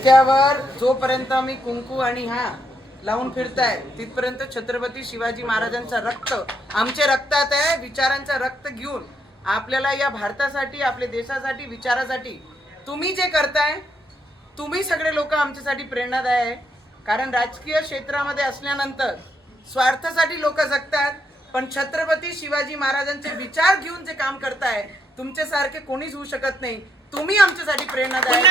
डोक्यावर जोपर्यंत मी कुंकू आणि लावून फिरताय तिथपर्यंत छत्रपती शिवाजी महाराजांचा रक्त आमच्या रक्तात आहे. विचारांचा रक्त घेऊन आपल्याला या भारतासाठी, आपल्या देशासाठी, विचारासाठी तुम्ही जे करताय, तुम्ही सगळे लोक आमच्यासाठी प्रेरणादायी आहे. कारण राजकीय क्षेत्रामध्ये असल्यानंतर स्वार्थासाठी लोक जगतात, पण छत्रपती शिवाजी महाराजांचे विचार घेऊन जे काम करताय तुमच्यासारखे कोणीच होऊ शकत नाही. तुम्ही आमच्यासाठी प्रेरणादायी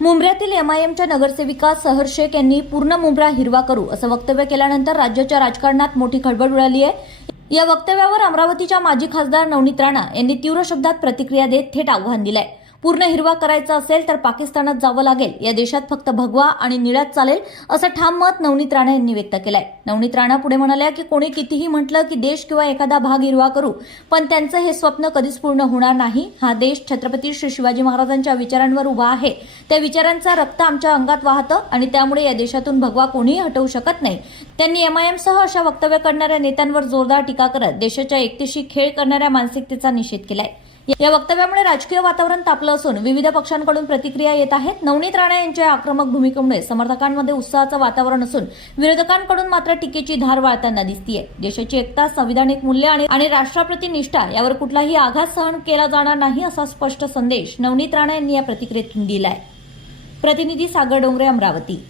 मुंब्र्यातील एमआयएमच्या नगरसेविका सहर शेख यांनी पूर्ण मुंब्रा हिरवा करू असं वक्तव्य केल्यानंतर राज्याच्या राजकारणात मोठी खळबळ उडाली आहे. या वक्तव्यावर अमरावतीच्या माजी खासदार नवनीत राणा यांनी तीव्र शब्दात प्रतिक्रिया देत थेट आव्हान दिलंय. पूर्ण हिरवा करायचा असेल तर पाकिस्तानात जावं लागेल, या देशात फक्त भगवा आणि निळ्याच चालेल असं ठाम मत नवनीत राणा यांनी व्यक्त केलंय. नवनीत राणा पुढे म्हणाल्या की कोणी कितीही म्हटलं की देश किंवा एखादा भाग हिरवा करू, पण त्यांचं हे स्वप्न कधीच पूर्ण होणार नाही. हा देश छत्रपती श्री शिवाजी महाराजांच्या विचारांवर उभा आहे. त्या विचारांचा रक्त आमच्या अंगात वाहतं आणि त्यामुळे या देशातून भगवा कोणीही हटवू शकत नाही. त्यांनी एमआयएमसह अशा वक्तव्य करणाऱ्या नेत्यांवर जोरदार टीका करत देशाच्या एकतेशी खेळ करणाऱ्या मानसिकतेचा निषेध केलाय. या वक्तव्यामुळे राजकीय वातावरण तापलं असून विविध पक्षांकडून प्रतिक्रिया येत आहेत. नवनीत राणा यांच्या आक्रमक भूमिकेमुळे समर्थकांमध्ये उत्साहाचं वातावरण असून विरोधकांकडून मात्र टीकेची धार वाळताना दिसतीये. देशाची एकता, संविधानिक मूल्य आणि राष्ट्राप्रती निष्ठा यावर कुठलाही आघात सहन केला जाणार नाही असा स्पष्ट संदेश नवनीत राणा यांनी या प्रतिक्रियेतून दिलाय. प्रतिनिधी सागर डोंगरे, अमरावती.